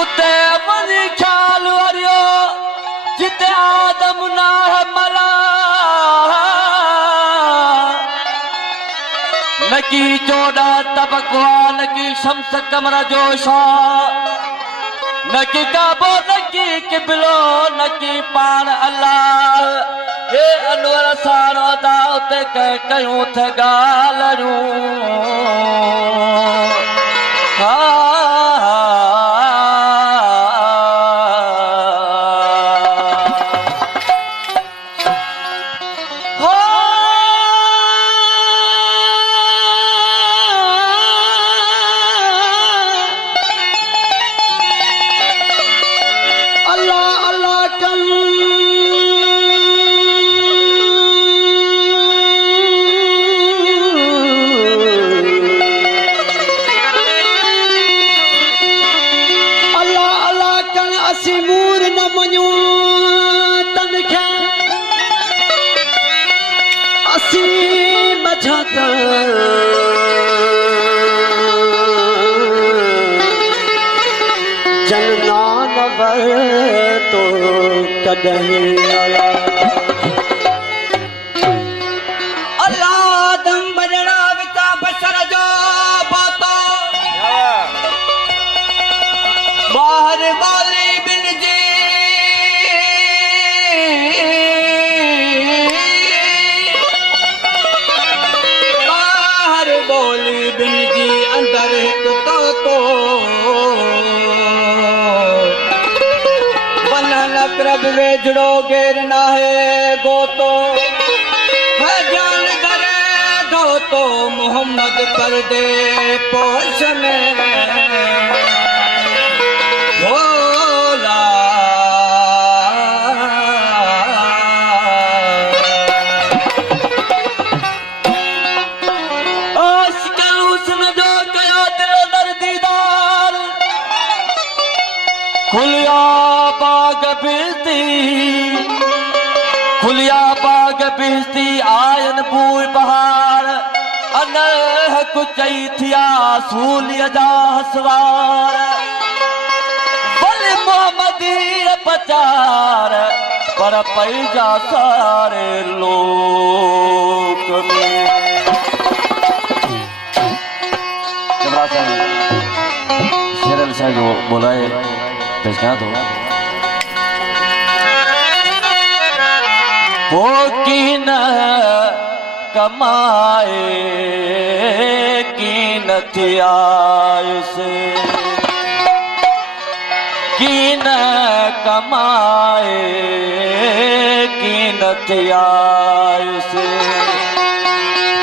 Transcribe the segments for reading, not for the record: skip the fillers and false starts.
उते वनी ख्याल वरियो जिते आदम ना है मला न की चोड़ा तबकवा न की शम्स कमर जोशा न की काबो न की किबलो न की पान अल्लाह ये अनवर सारो दा उते कयूं थ गालरू जनना नवर तो कदहीं अल्लाह आदम बजड़ा विचा बशर जो बातो बाहर वाली बिन जी बाहर बोली बिन जी अंदर एक तो क्रब वेजड़ो गेर ना है गोतो है जान करे दो तो मोहम्मद कर दे पोश में भोला आशिक हुस्न जो कया दिल दर्दीदार खुलिया बाग खुलिया बाग बिजती आयन बूई बहार अनह कुचई थिया सूलिया जा हसवार बल मोहम्मदी पचार पर पैजा सारे लोक में शेर अली साहब जो बोलाए पेशना तो वो की न कमाए की न थियास की न कमाए की न थियास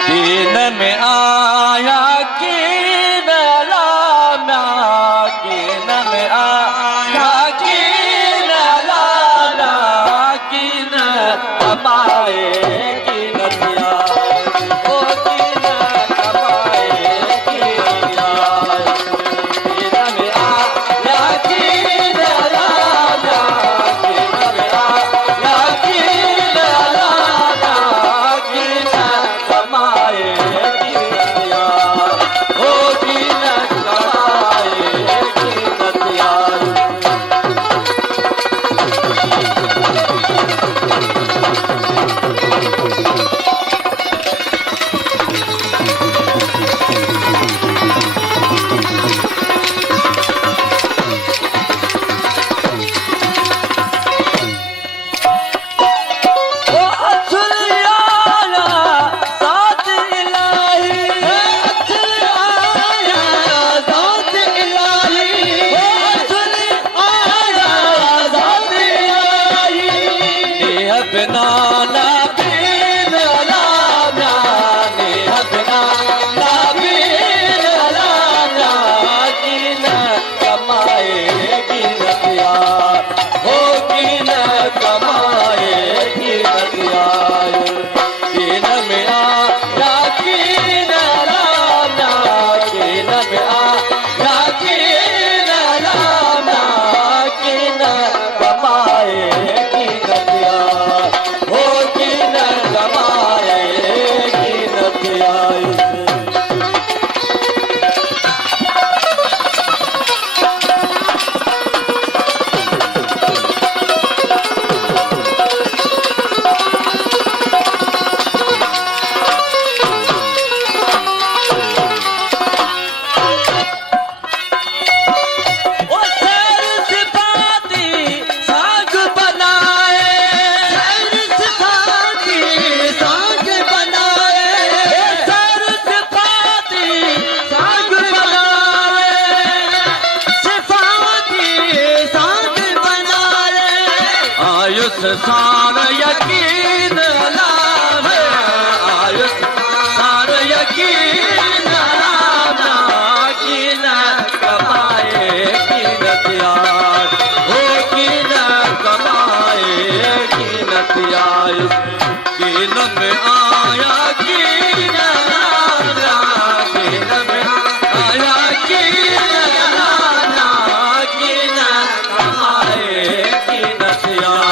दीन में आया की न लाम्या की न में आया की न लाम्या की न कमाए की न थिया ओ की न कमाए की न में आया की न लाम्या की न में आया की न लाम्या की सार यकीन लावे आयुष सार यकीन लाना की न कमाए की न त्याग हो की न कमाए की न त्याग की न में आया की न लाना की न में आया की न लाना की न कमाए की न त्याग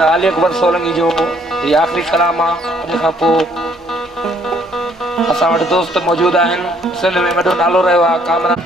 अली अकबर सोलंकी जो ये आखिरी कलाम आहे। उन खां पोइ असां वटि दोस्त मौजूद आहिनि। सिंध में वॾो नालो रहियो आहे कामरान